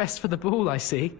dressed for the ball, I see.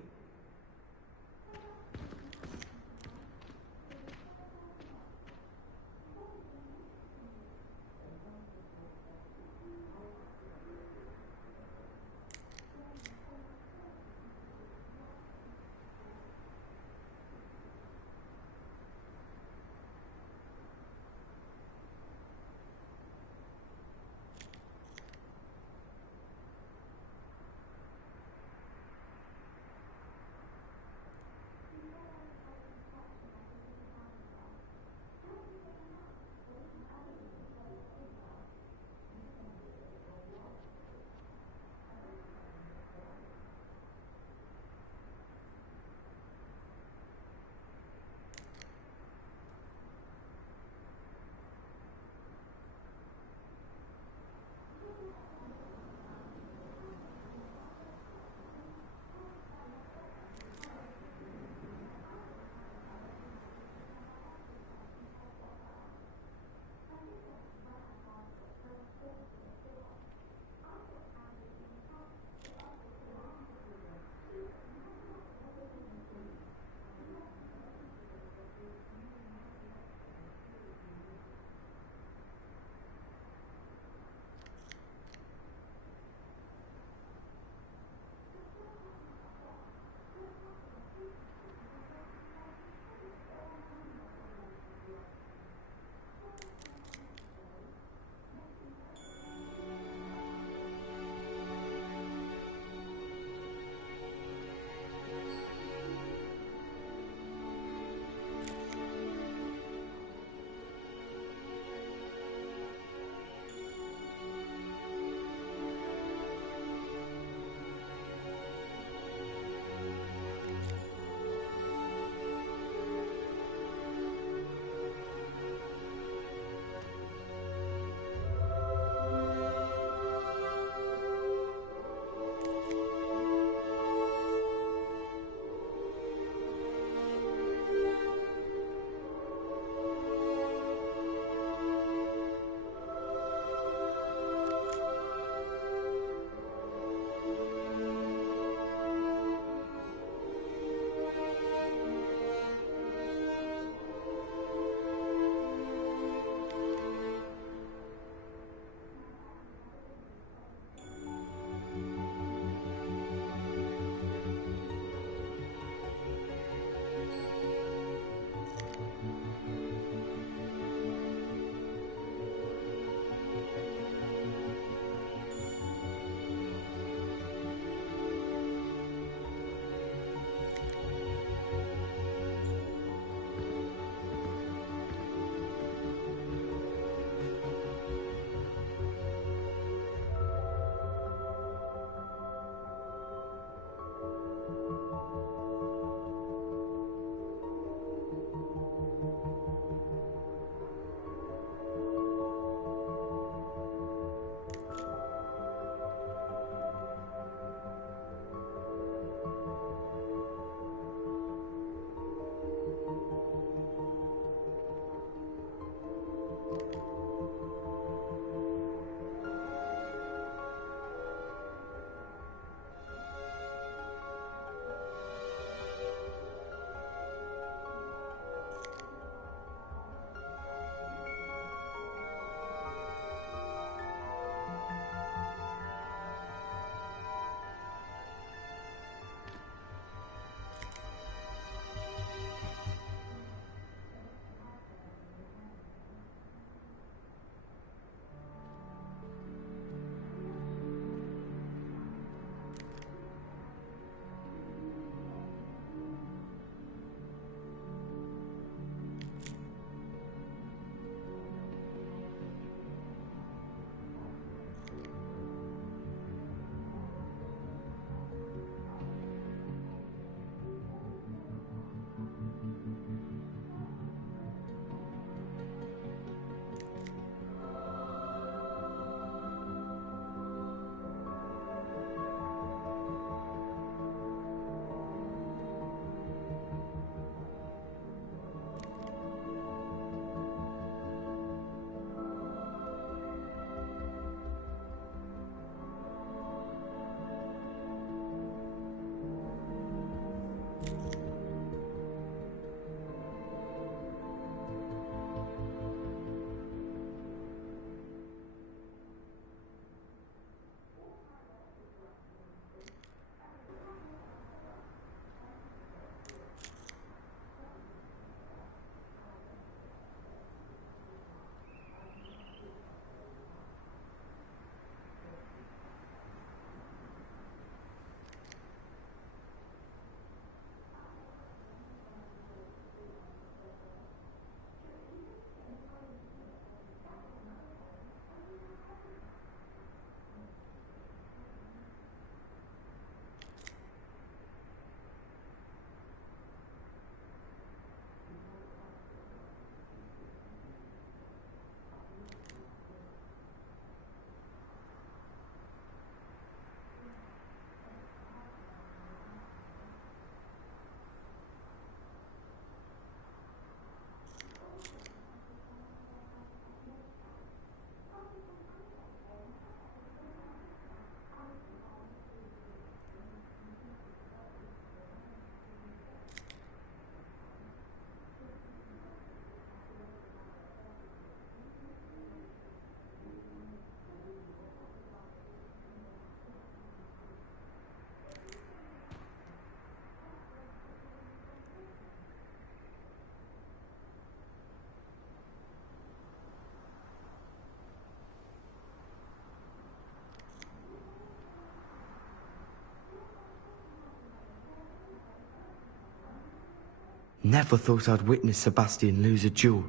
Never thought I'd witness Sebastian lose a duel.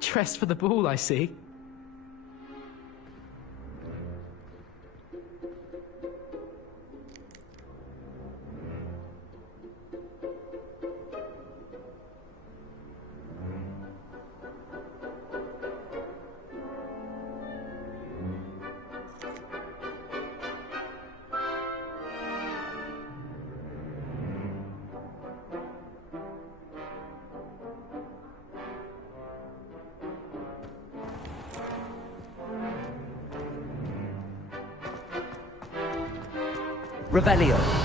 Dressed for the ball, I see. Revelio.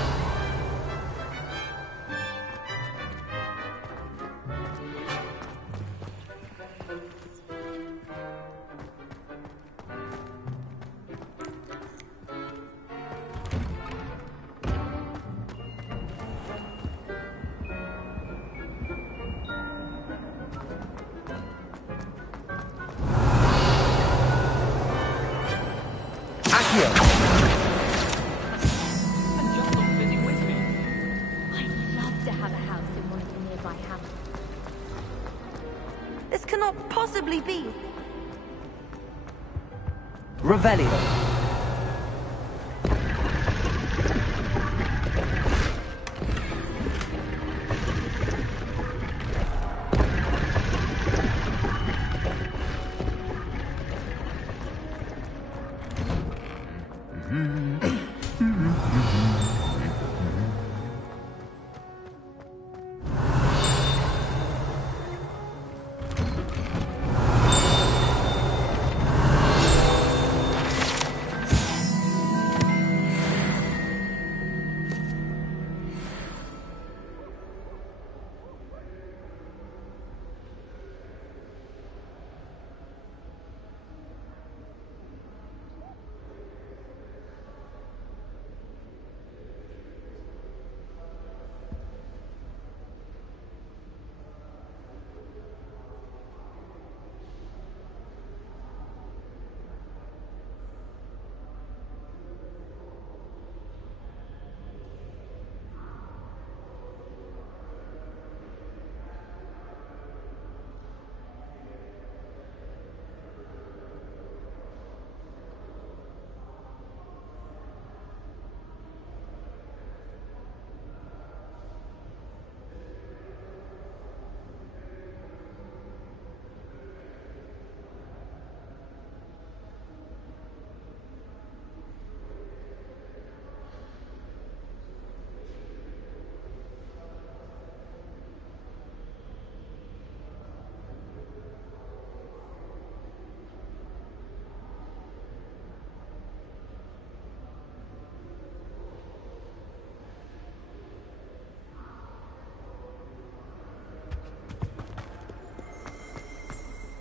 Revelio.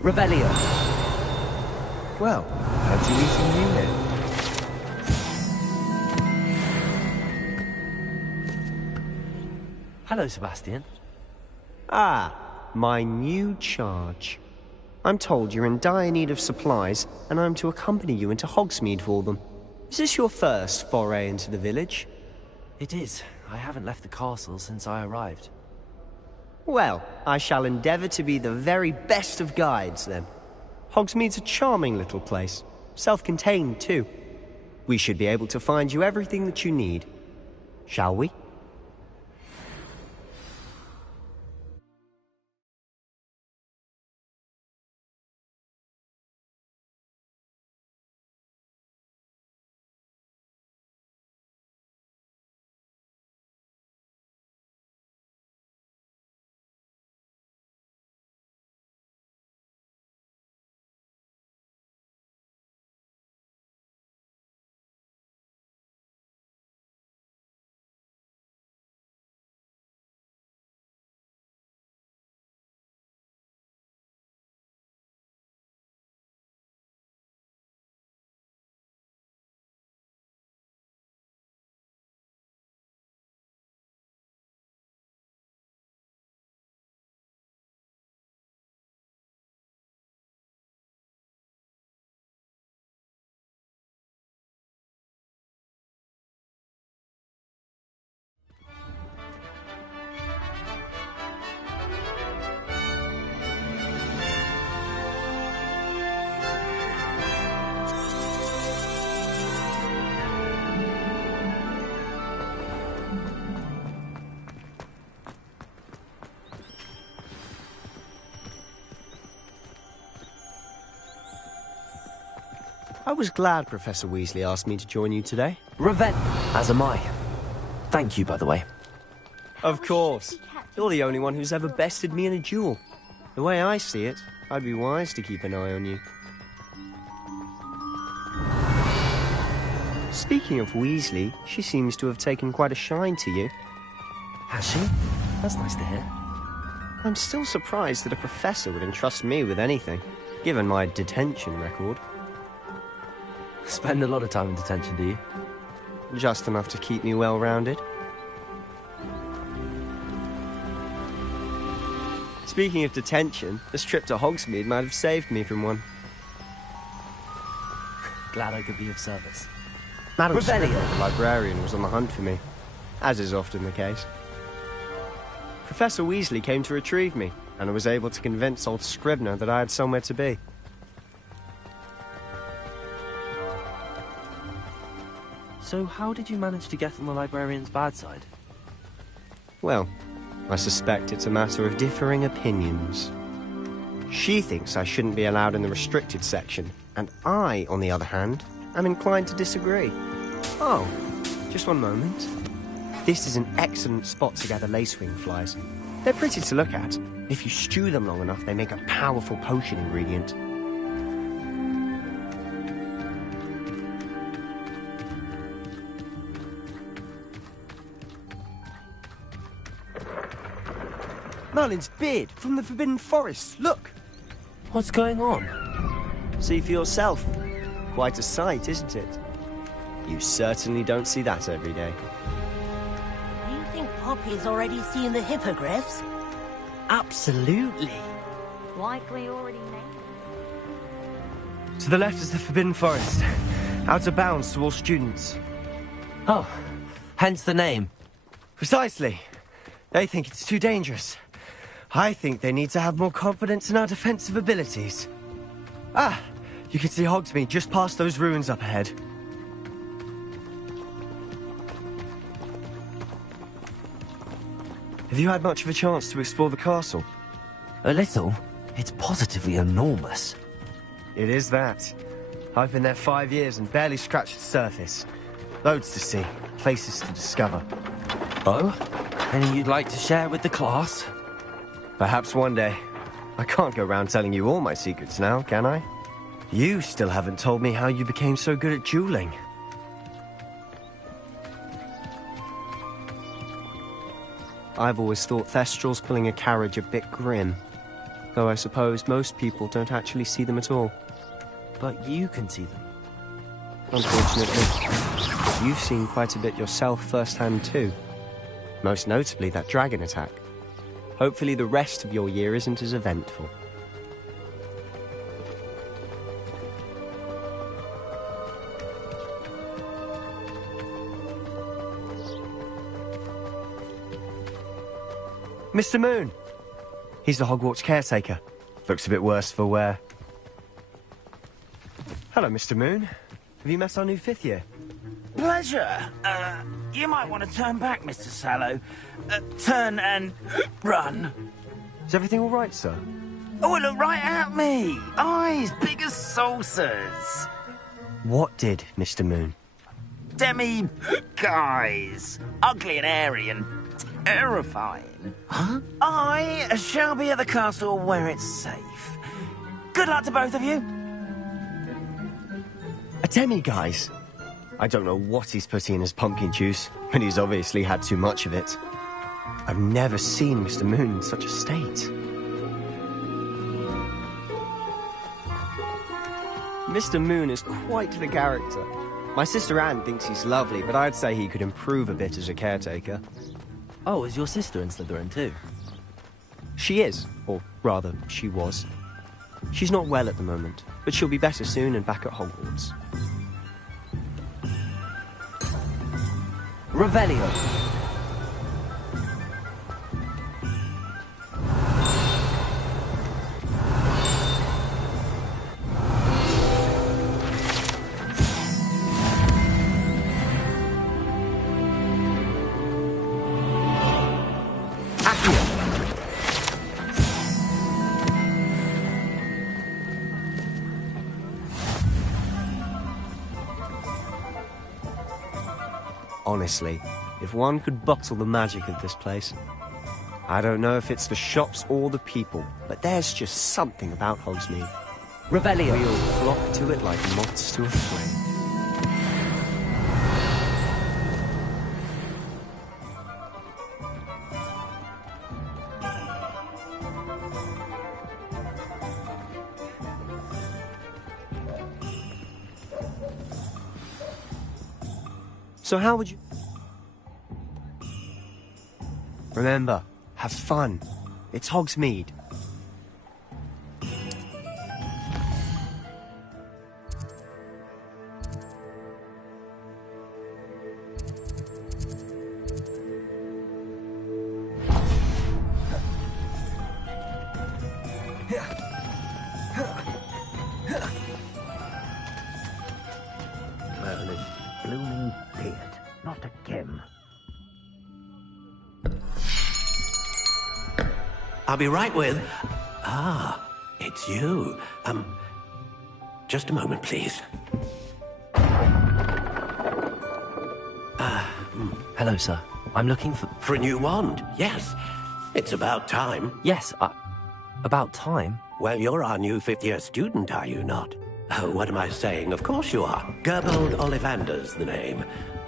Revelio. Well, fancy meeting you here. Hello, Sebastian. Ah, my new charge. I'm told you're in dire need of supplies, and I'm to accompany you into Hogsmeade for them. Is this your first foray into the village? It is. I haven't left the castle since I arrived. Well, I shall endeavour to be the very best of guides, then. Hogsmeade's a charming little place. Self-contained, too. We should be able to find you everything that you need. Shall we? I was glad Professor Weasley asked me to join you today. As am I. Thank you, by the way. Of course. You're the only one who's ever bested me in a duel. The way I see it, I'd be wise to keep an eye on you. Speaking of Weasley, she seems to have taken quite a shine to you. Has she? That's nice to hear. I'm still surprised that a professor would entrust me with anything, given my detention record. Spend a lot of time in detention, do you? Just enough to keep me well-rounded. Speaking of detention, this trip to Hogsmeade might have saved me from one. Glad I could be of service. Madam Scrivener, the librarian, was on the hunt for me, as is often the case. Professor Weasley came to retrieve me, and I was able to convince old Scrivener that I had somewhere to be. So how did you manage to get on the librarian's bad side? Well, I suspect it's a matter of differing opinions. She thinks I shouldn't be allowed in the restricted section, and I, on the other hand, am inclined to disagree. Oh, just one moment. This is an excellent spot to gather lacewing flies. They're pretty to look at. If you stew them long enough, they make a powerful potion ingredient. Merlin's beard from the Forbidden Forest, look! What's going on? See for yourself. Quite a sight, isn't it? You certainly don't see that every day. Do you think Poppy's already seen the hippogriffs? Absolutely. Likely already named. To the left is the Forbidden Forest. Out of bounds to all students. Oh, hence the name. Precisely. They think it's too dangerous. I think they need to have more confidence in our defensive abilities. Ah, you can see Hogsmeade just past those ruins up ahead. Have you had much of a chance to explore the castle? A little. It's positively enormous. It is that. I've been there 5 years and barely scratched the surface. Loads to see, places to discover. Oh? Any you'd like to share with the class? Perhaps one day. I can't go around telling you all my secrets now, can I? You still haven't told me how you became so good at dueling. I've always thought Thestral's pulling a carriage a bit grim. though I suppose most people don't actually see them at all. But you can see them. Unfortunately, you've seen quite a bit yourself firsthand too. Most notably that dragon attack. Hopefully the rest of your year isn't as eventful. Mr. Moon! He's the Hogwarts caretaker. Looks a bit worse for wear. Hello, Mr. Moon. Have you met our new 5th year? Pleasure. You might want to turn back, Mr. Sallow. Turn and run. Is everything all right, sir? Oh, look right at me. Eyes big as saucers. What did, Mr. Moon? Guys. Ugly and airy and terrifying. Huh? I shall be at the castle where it's safe. Good luck to both of you. A demi-guise? I don't know what he's putting in his pumpkin juice, but he's obviously had too much of it. I've never seen Mr. Moon in such a state. Mr. Moon is quite the character. My sister Anne thinks he's lovely, but I'd say he could improve a bit as a caretaker. Oh, is your sister in Slytherin too? She is, or rather, she was. She's not well at the moment, but she'll be better soon and back at Hogwarts. Revelio. Honestly, if one could bottle the magic of this place. I don't know if it's the shops or the people, but there's just something about Hogsmeade. Revelio. We all flock to it like moths to a flame. So how would you... Remember, have fun. It's Hogsmeade. Merlin's blooming beard. Not again. I'll be right with... Ah, it's you. Just a moment, please. Hello, sir. I'm looking for... For a new wand, yes. It's about time. Yes, about time? Well, you're our new 5th-year student, are you not? Oh, what am I saying? Of course you are. Gerbold Ollivander's the name.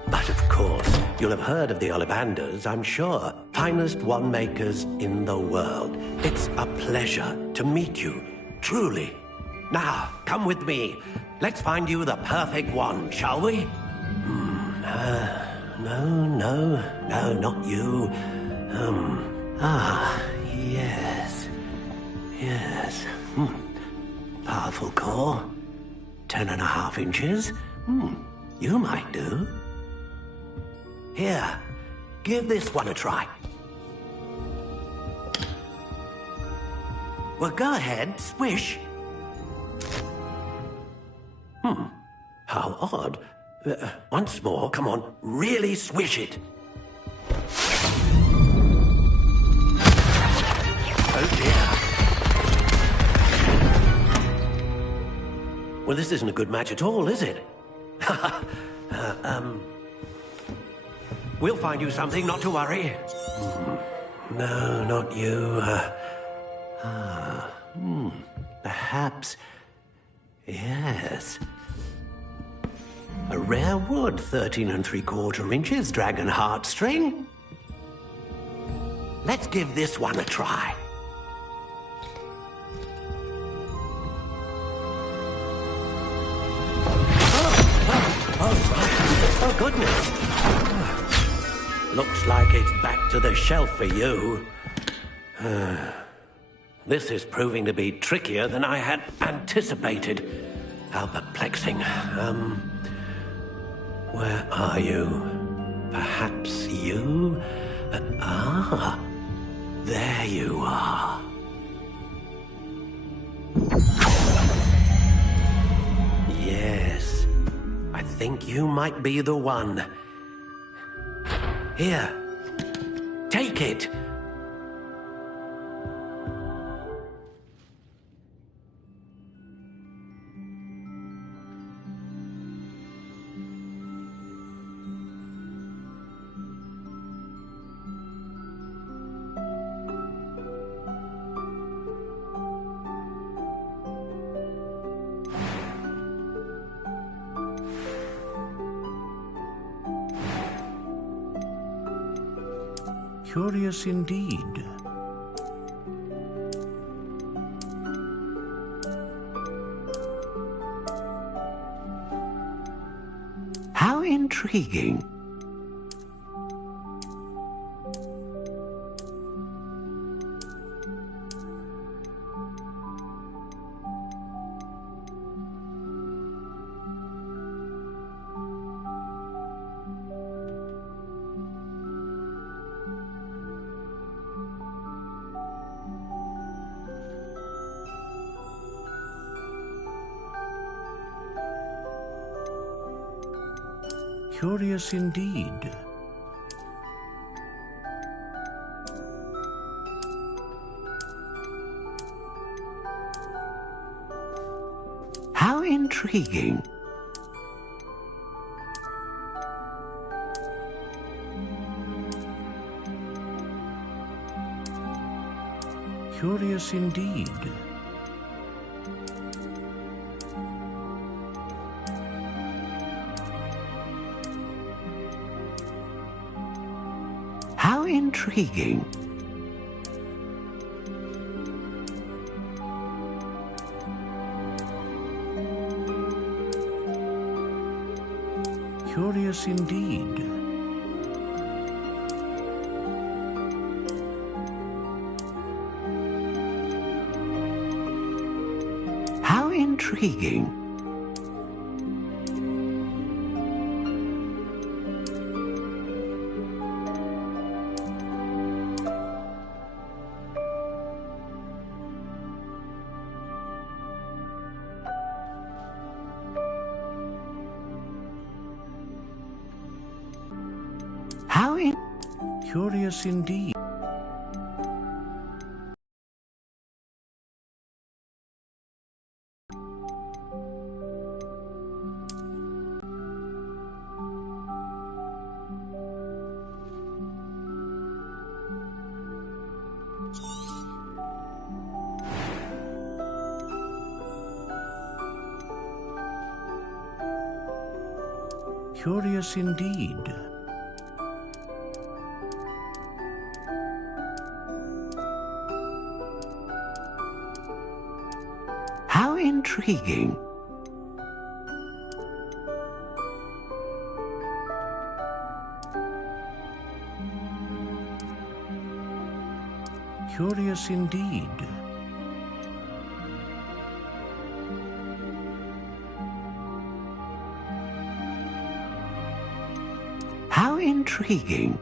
But of course, you'll have heard of the Ollivanders, I'm sure. Finest wand makers in the world. It's a pleasure to meet you, truly. Now, come with me. Let's find you the perfect wand, shall we? No, not you. Yes. Powerful core. 10.5 inches. You might do. Here, give this one a try. Well, go ahead, swish. How odd. Once more, come on, really swish it. Oh dear. Well, this isn't a good match at all, is it? We'll find you something, not to worry. No, not you. Perhaps... Yes. A rare wood, 13 3/4 inches, dragon heartstring. Let's give this one a try. Oh, goodness. Looks like it's back to the shelf for you. This is proving to be trickier than I had anticipated. How perplexing. Where are you? Perhaps you? There you are. Yes, I think you might be the one. Here, take it. Curious indeed. How intriguing. Curious indeed. How intriguing. Curious indeed. How intriguing. Curious indeed. How intriguing. Curious indeed. Curious indeed. How intriguing. Curious indeed. How intriguing.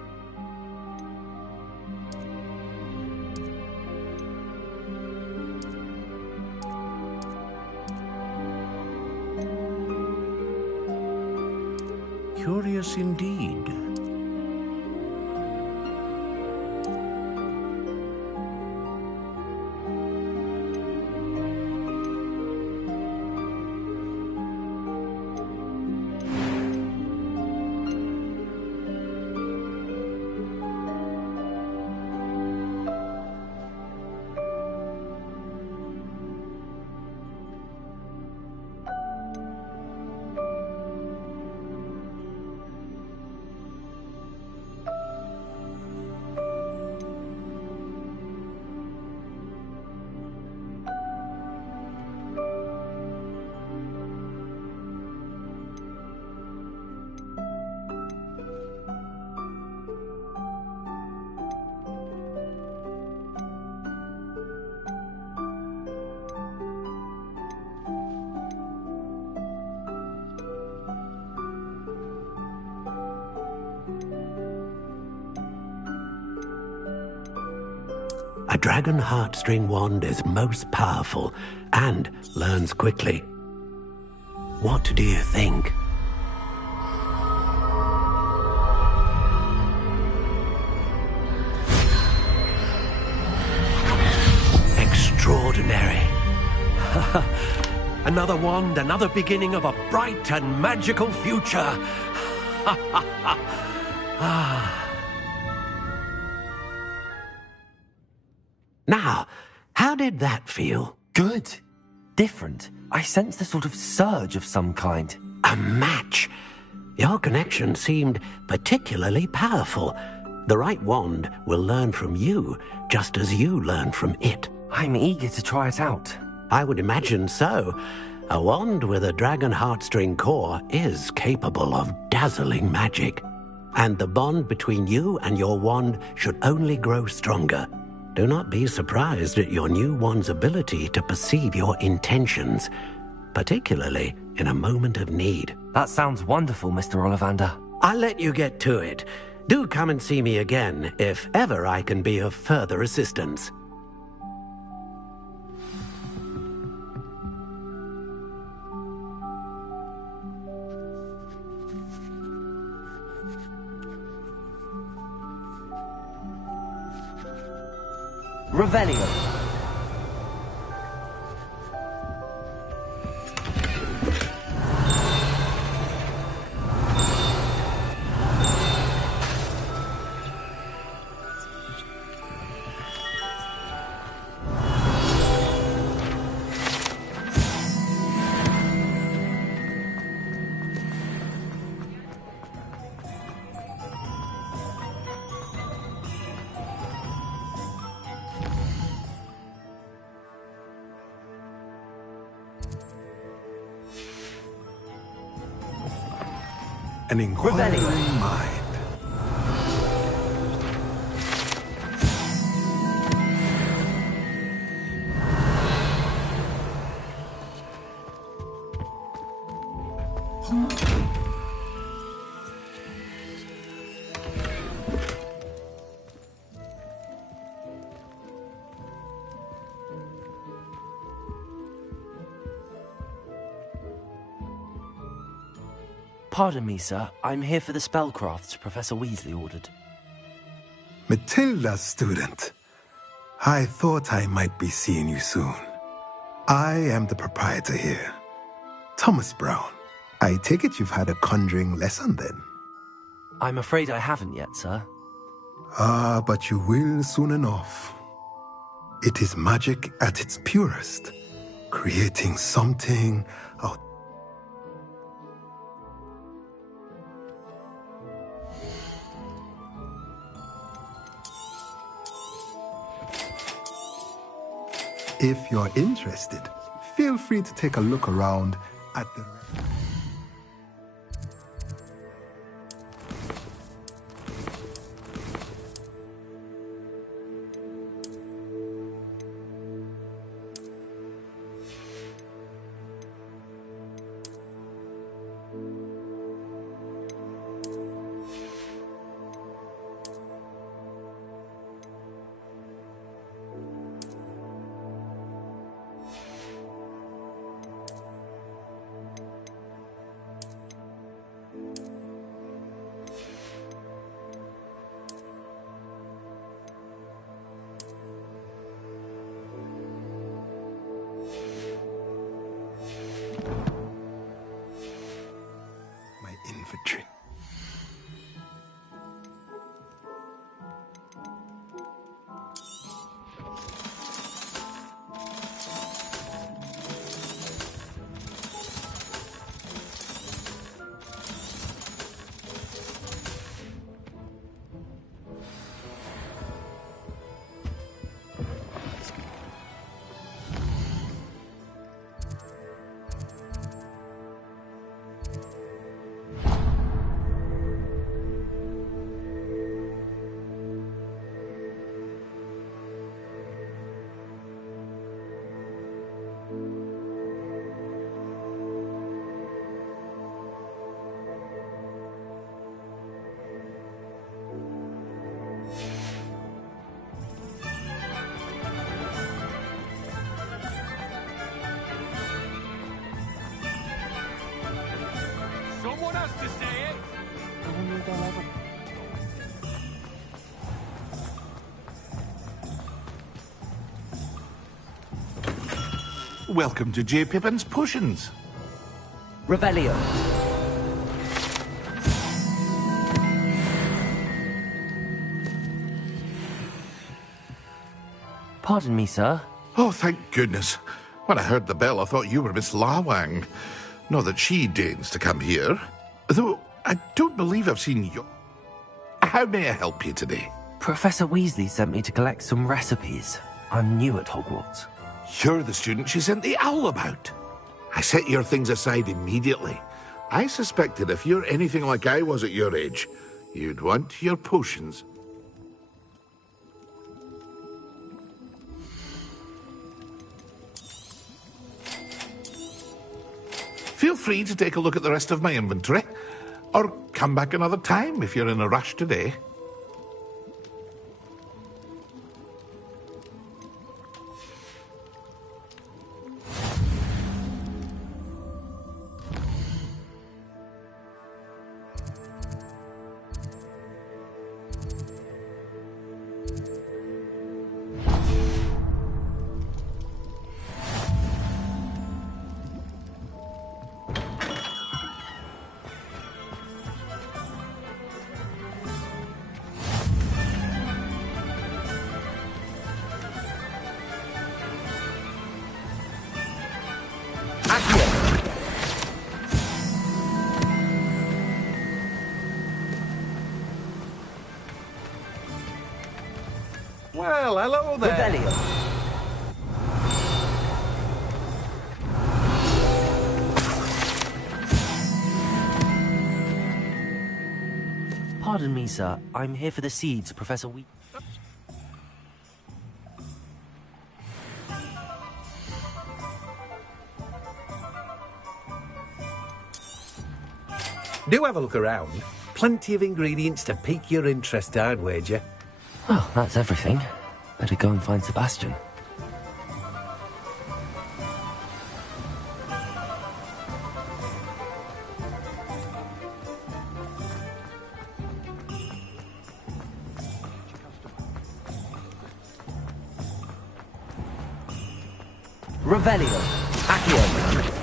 Curious indeed. A dragon heartstring wand is most powerful and learns quickly. What do you think? Extraordinary. Another wand, another beginning of a bright and magical future. Now, how did that feel? Good. Different. I sensed a sort of surge of some kind. A match. Your connection seemed particularly powerful. The right wand will learn from you, just as you learn from it. I'm eager to try it out. I would imagine so. A wand with a dragon heartstring core is capable of dazzling magic. And the bond between you and your wand should only grow stronger. Do not be surprised at your new wand's ability to perceive your intentions, particularly in a moment of need. That sounds wonderful, Mr. Ollivander. I'll let you get to it. Do come and see me again if ever I can be of further assistance. Revelio. An inquiring mind. Pardon me, sir. I'm here for the spellcrafts Professor Weasley ordered. Matilda, student. I thought I might be seeing you soon. I am the proprietor here, Thomas Brown. I take it you've had a conjuring lesson then? I'm afraid I haven't yet, sir. Ah, but you will soon enough. It is magic at its purest, creating something out. If you're interested, feel free to take a look around at the... Welcome to J. Pippin's Potions. Revelio. Pardon me, sir. Oh, thank goodness. When I heard the bell, I thought you were Miss Lawang. Not that she deigns to come here. Though, I don't believe I've seen you. How may I help you today? Professor Weasley sent me to collect some recipes. I'm new at Hogwarts. You're the student she sent the owl about. I set your things aside immediately. I suspected if you're anything like I was at your age, you'd want your potions. Feel free to take a look at the rest of my inventory, or come back another time if you're in a rush today. Well, hello there. Revelio. Pardon me, sir. I'm here for the seeds, Professor Weasley. Do have a look around. Plenty of ingredients to pique your interest, I'd wager. Well, that's everything. Better go and find Sebastian. Revelio. Accio.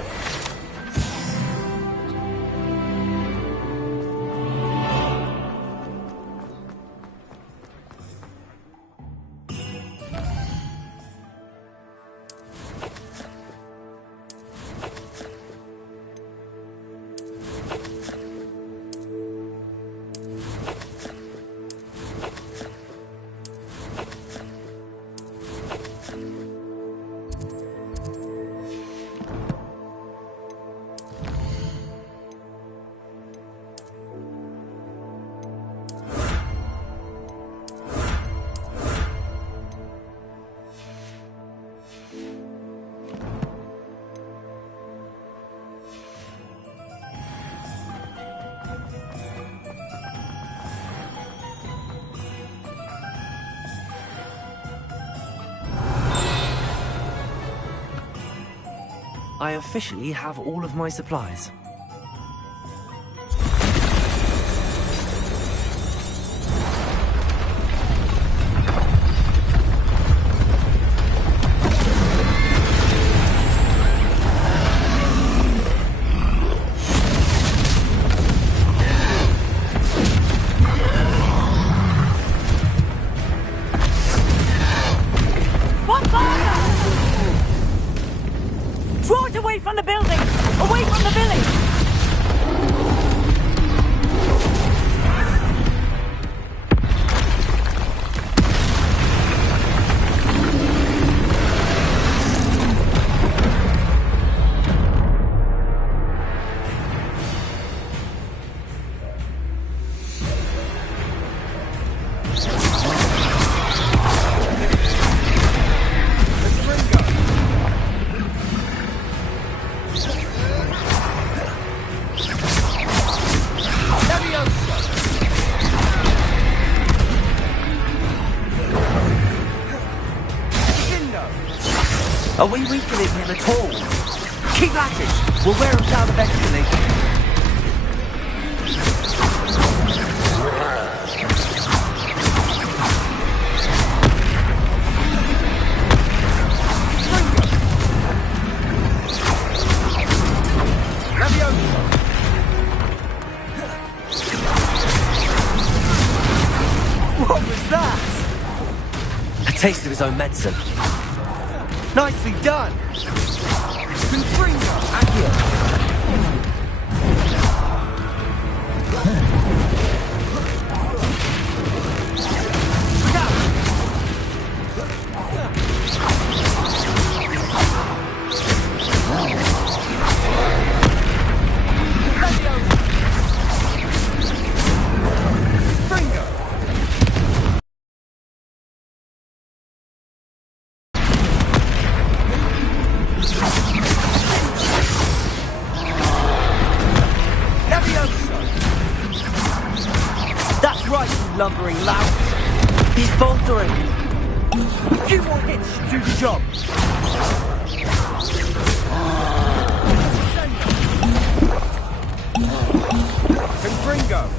I officially have all of my supplies. Draw it away from the building! Away from the village! Are we weakening him at all? Keep at it! We'll wear him down eventually. taste of his own medicine. Nicely done! Confringo! Accio! That's right, you lumbering lout! He's faltering! A few more hits to do the job! Confringo!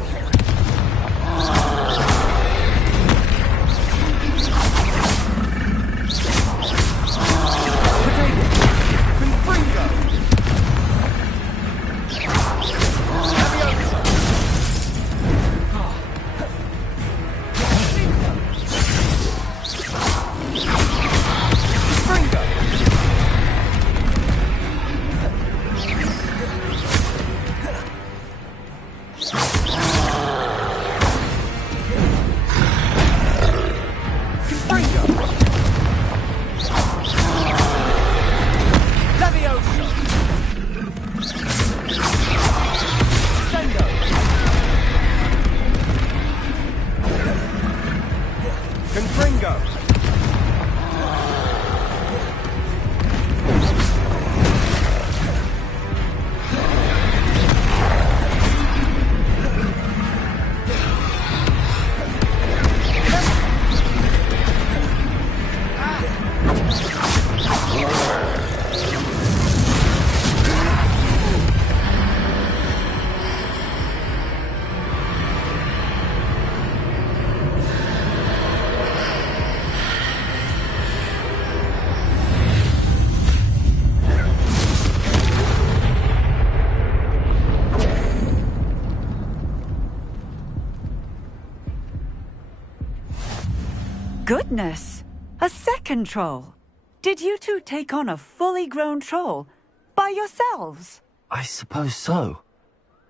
Goodness! A second troll! Did you two take on a fully grown troll? By yourselves? I suppose so.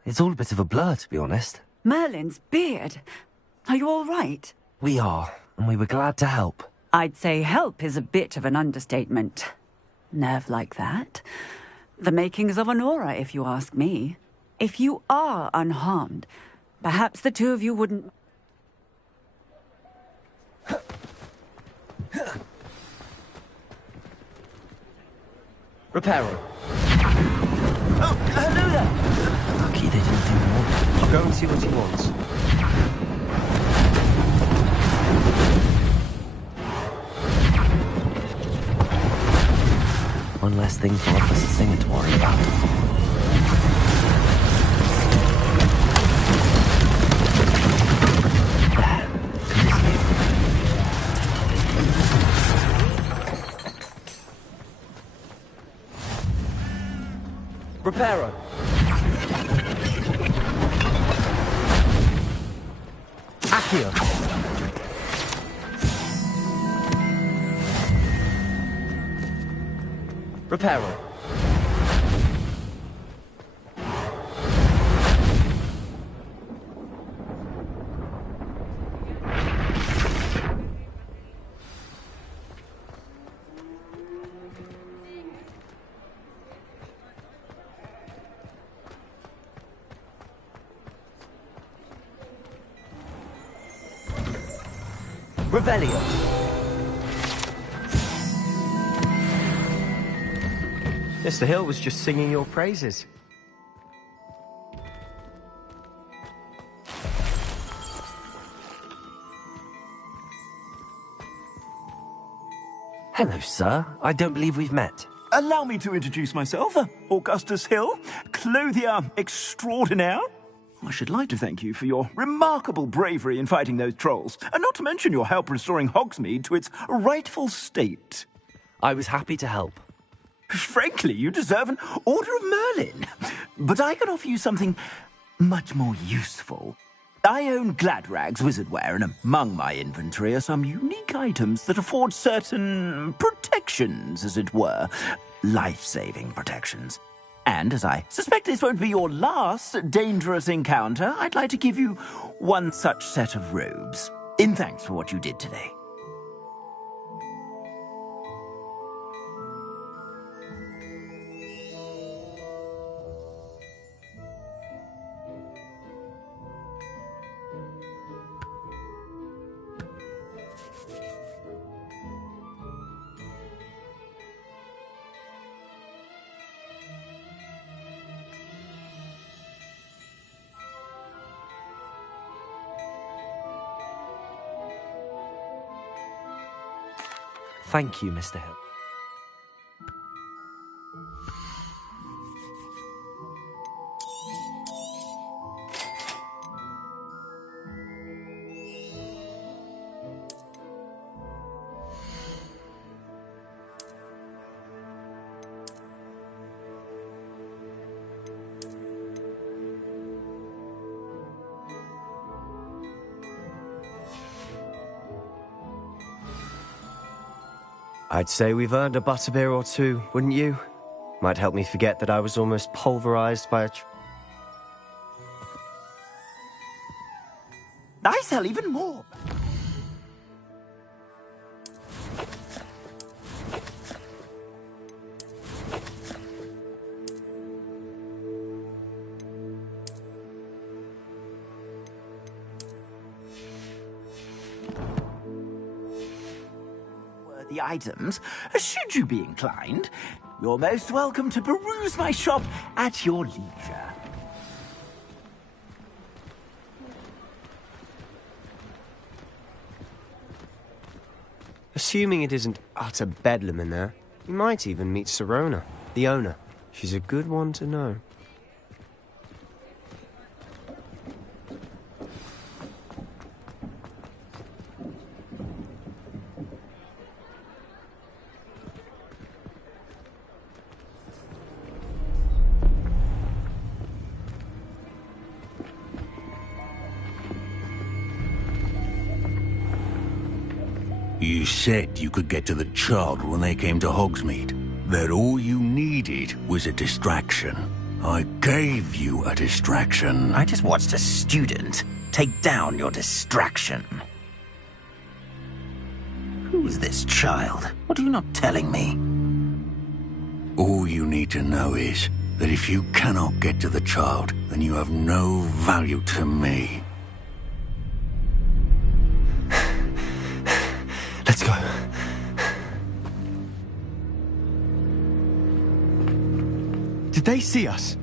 It's all a bit of a blur, to be honest. Merlin's beard. Are you all right? We are, and we were glad to help. I'd say help is a bit of an understatement. Nerve like that. The makings of an aura, if you ask me. If you are unharmed, perhaps the two of you wouldn't... Reparo. Oh, hello there! Lucky they didn't do more. I'll go and see what he wants. One less thing for Officer Singer to worry about. Reparo. Accio. Reparo. Revelio. Mr. Hill was just singing your praises. Hello, sir. I don't believe we've met. Allow me to introduce myself, Augustus Hill, clothier extraordinaire. I should like to thank you for your remarkable bravery in fighting those trolls, and not to mention your help restoring Hogsmeade to its rightful state. I was happy to help. Frankly, you deserve an Order of Merlin. But I can offer you something much more useful. I own Gladrag's wizardware, and among my inventory are some unique items that afford certain protections, as it were. Life-saving protections. And as I suspect this won't be your last dangerous encounter, I'd like to give you one such set of robes, in thanks for what you did today. Thank you, Mr. Hill. I'd say we've earned a butterbeer or two, wouldn't you? Might help me forget that I was almost pulverized by a... I sell even more. The items, should you be inclined. You're most welcome to peruse my shop at your leisure. Assuming it isn't utter bedlam in there, you might even meet Sirona, the owner. She's a good one to know. You said you could get to the child when they came to Hogsmeade. That all you needed was a distraction. I gave you a distraction. I just watched a student take down your distraction. Who's this child? What are you not telling me? All you need to know is that if you cannot get to the child, then you have no value to me. Let's go. Did they see us?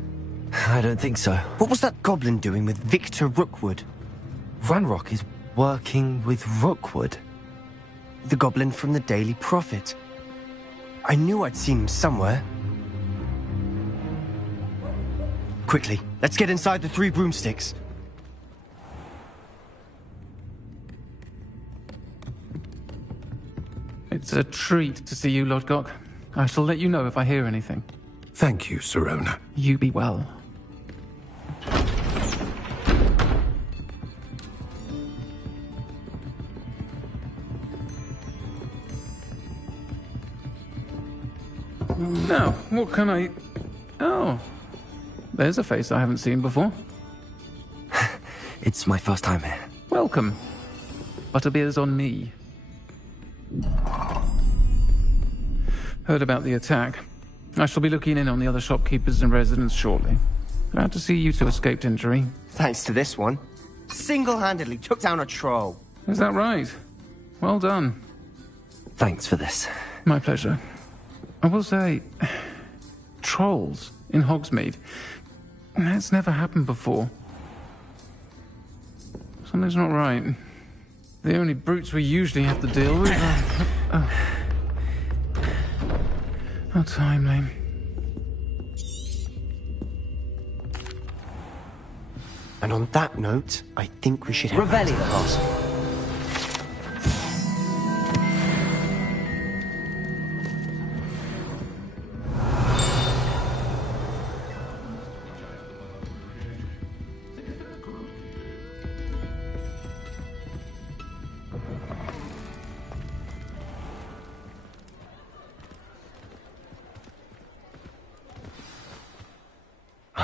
I don't think so. What was that goblin doing with Victor Rookwood? Ranrock is working with Rookwood. The goblin from the Daily Prophet. I knew I'd seen him somewhere. Quickly, let's get inside the Three Broomsticks. It's a treat to see you, Lodgok. I shall let you know if I hear anything. Thank you, Sirona. You be well. Now, what can I... Oh, there's a face I haven't seen before. It's my first time here. Welcome. Butterbeer's on me. Heard about the attack. I shall be looking in on the other shopkeepers and residents shortly. Glad to see you two escaped injury. Thanks to this one. Single-handedly took down a troll. Is that right? Well done. Thanks for this. My pleasure. I will say, trolls in Hogsmeade. That's never happened before. Something's not right. The only brutes we usually have to deal with are... How timely. And on that note, I think we should head back to the castle.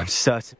I'm certain.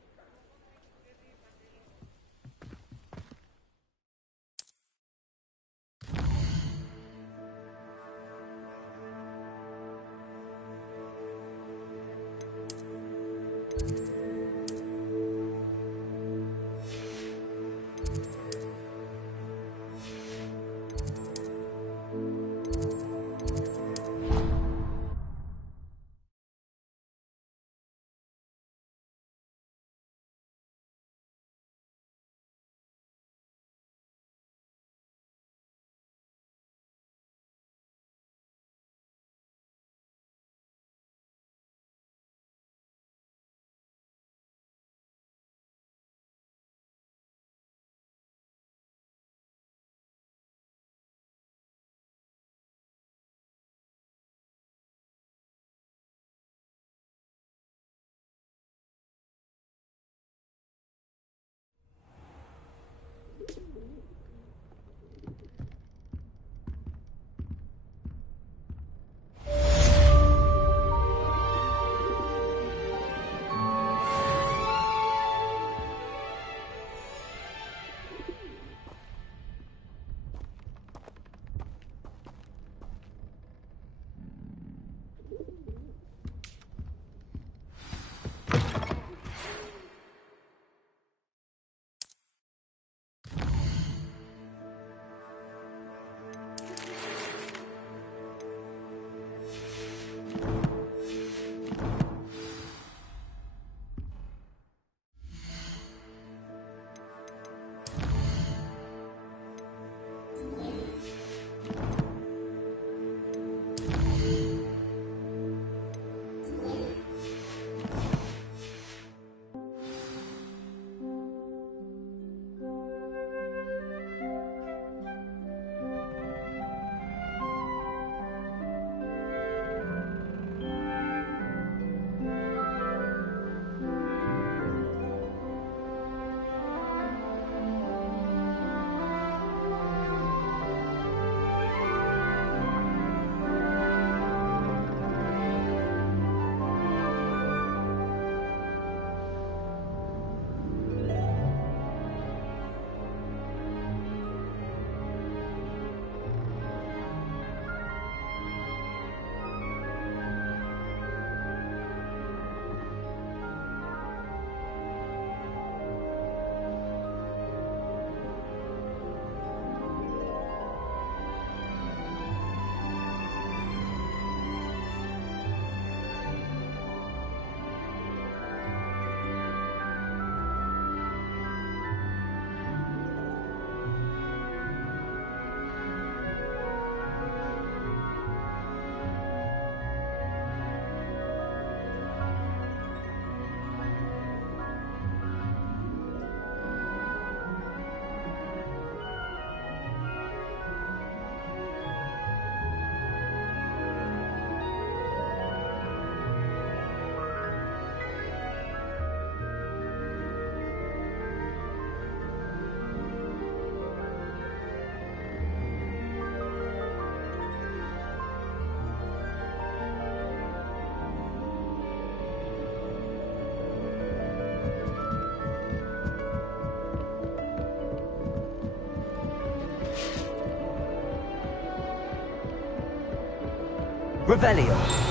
Revelio.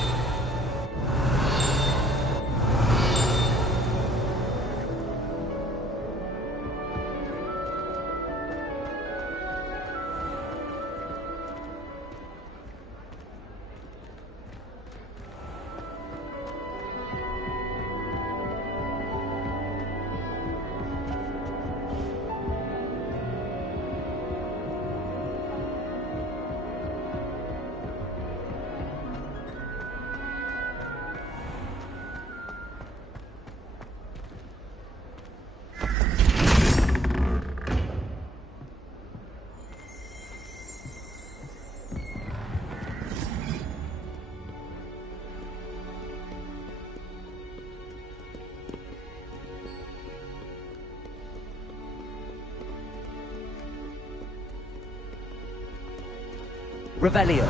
Revelio.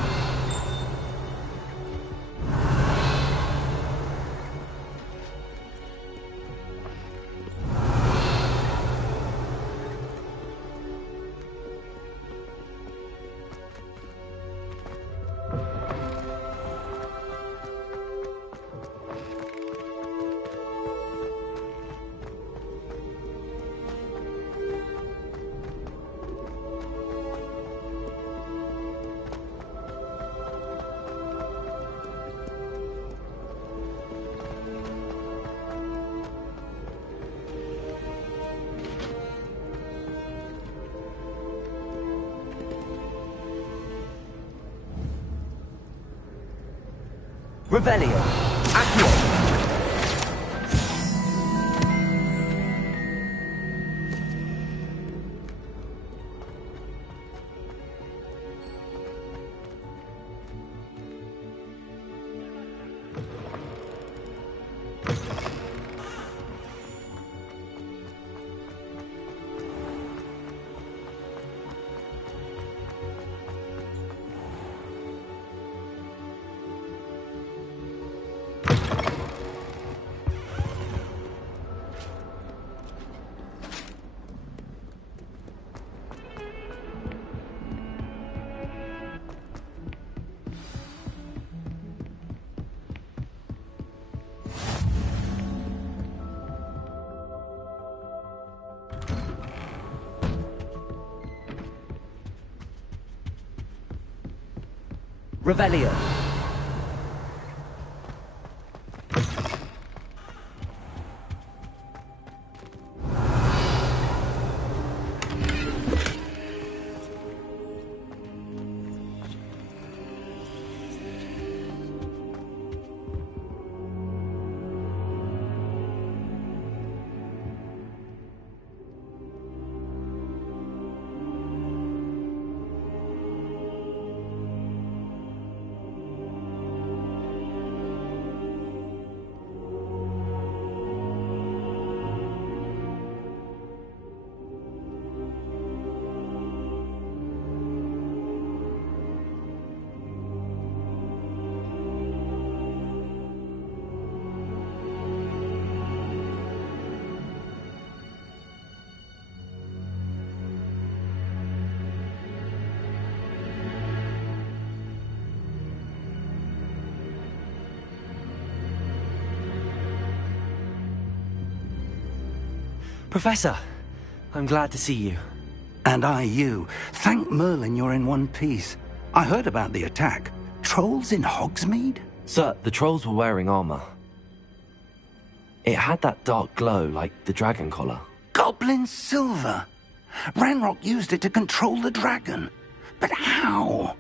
Revelio. Accio. Revelio. Professor, I'm glad to see you. And I you. Thank Merlin you're in one piece. I heard about the attack. Trolls in Hogsmeade? Sir, the trolls were wearing armor. It had that dark glow like the dragon collar. Goblin silver! Ranrock used it to control the dragon. But how?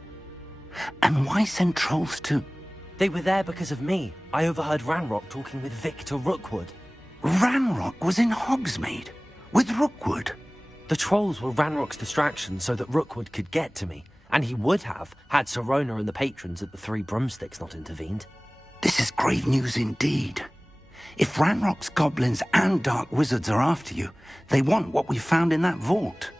And why send trolls too? They were there because of me. I overheard Ranrock talking with Victor Rookwood. Ranrock was in Hogsmeade? With Rookwood? The trolls were Ranrock's distraction so that Rookwood could get to me. And he would have, had Sirona and the patrons at the Three Broomsticks not intervened. This is grave news indeed. If Ranrock's goblins and dark wizards are after you, they want what we found in that vault.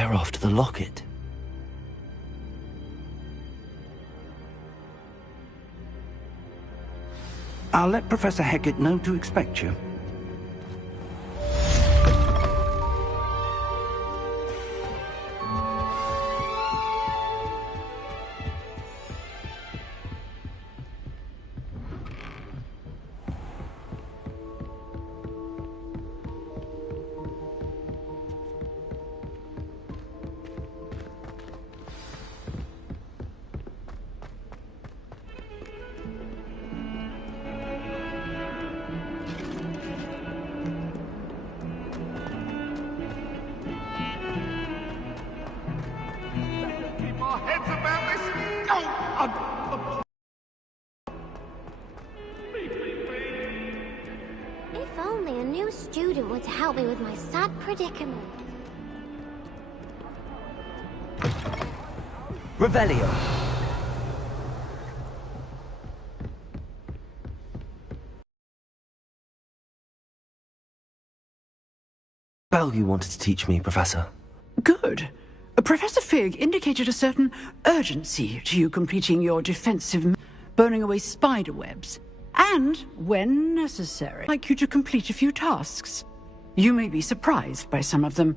They're after the locket. I'll let Professor Hecat know to expect you. If only a new student were to help me with my sad predicament. Revelio. Spell you wanted to teach me, Professor. Good. Professor Fig indicated a certain urgency to you completing your defensive, burning away spider webs, and, when necessary, I'd like you to complete a few tasks. You may be surprised by some of them.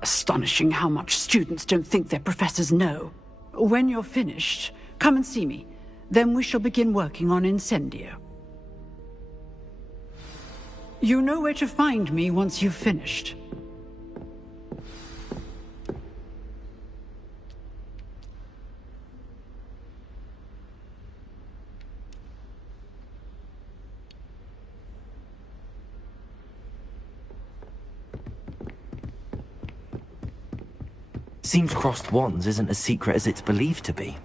Astonishing how much students don't think their professors know. When you're finished, come and see me. Then we shall begin working on Incendio. You know where to find me once you've finished. Seems crossed wands isn't as secret as it's believed to be.